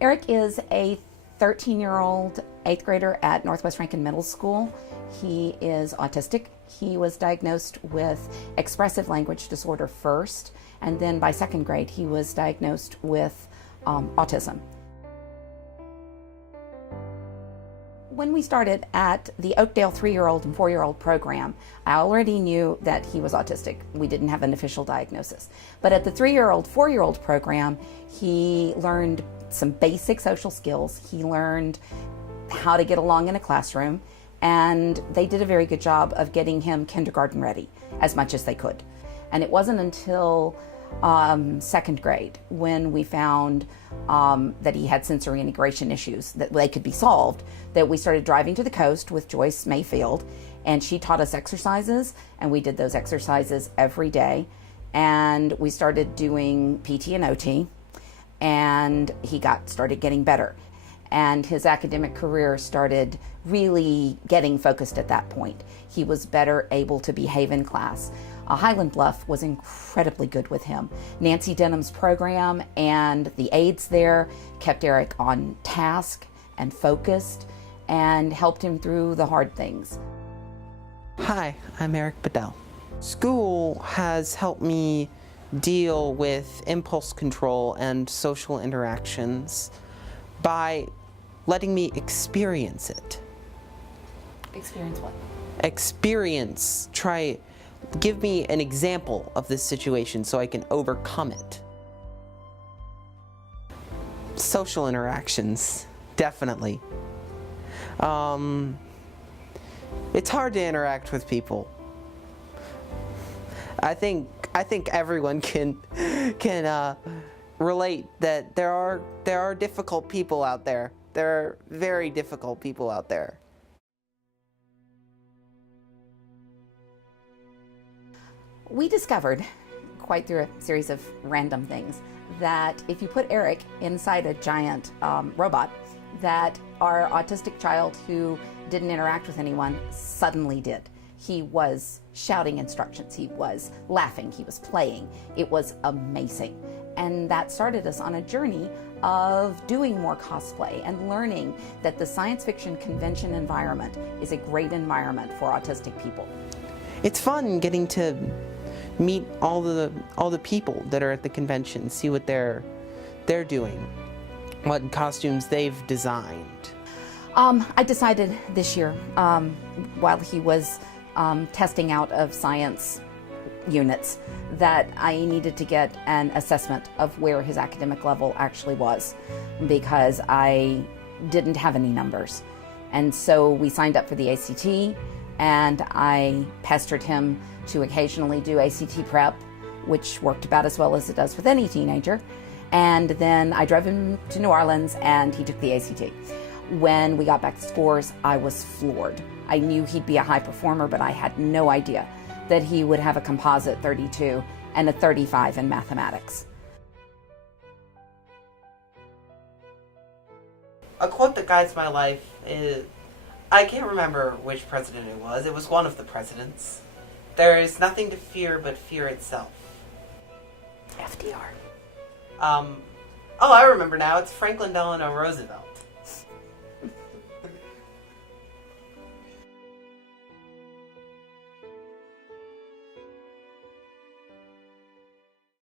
Eric is a 13-year-old 8th grader at Northwest Rankin Middle School. He is autistic. He was diagnosed with expressive language disorder first, and then by 2nd grade he was diagnosed with autism. When we started at the Oakdale 3-year-old and 4-year-old program, I already knew that he was autistic. We didn't have an official diagnosis. But at the 3-year-old, 4-year-old program, he learned some basic social skills. He learned how to get along in a classroom, and they did a very good job of getting him kindergarten ready as much as they could. And it wasn't until 2nd grade when we found that he had sensory integration issues, that they could be solved, that we started driving to the coast with Joyce Mayfield, and she taught us exercises, and we did those exercises every day. And we started doing PT and OT, and he started getting better. And his academic career started really getting focused at that point. He was better able to behave in class. Highland Bluff was incredibly good with him. Nancy Denham's program and the aides there kept Eric on task and focused and helped him through the hard things. Hi, I'm Eric Bedell. School has helped me deal with impulse control and social interactions by letting me experience it. Experience what? Give me an example of this situation so I can overcome it. Social interactions, definitely. It's hard to interact with people. I think everyone can relate that there are difficult people out there. There are very difficult people out there. We discovered, quite through a series of random things, that if you put Eric inside a giant robot, that our autistic child who didn't interact with anyone suddenly did. He was shouting instructions, he was laughing, he was playing. It was amazing. And that started us on a journey of doing more cosplay and learning that the science fiction convention environment is a great environment for autistic people. It's fun getting to meet all the people that are at the convention, see what they're doing, what costumes they've designed. I decided this year, while he was testing out of science units, that I needed to get an assessment of where his academic level actually was, because I didn't have any numbers. And so we signed up for the ACT, and I pestered him to occasionally do ACT prep, which worked about as well as it does with any teenager. And then I drove him to New Orleans and he took the ACT. When we got back to scores, I was floored. I knew he'd be a high performer, but I had no idea that he would have a composite 32 and a 35 in mathematics. A quote that guides my life is, I can't remember which president it was. It was one of the presidents. There is nothing to fear but fear itself. FDR. Oh, I remember now. It's Franklin Delano Roosevelt.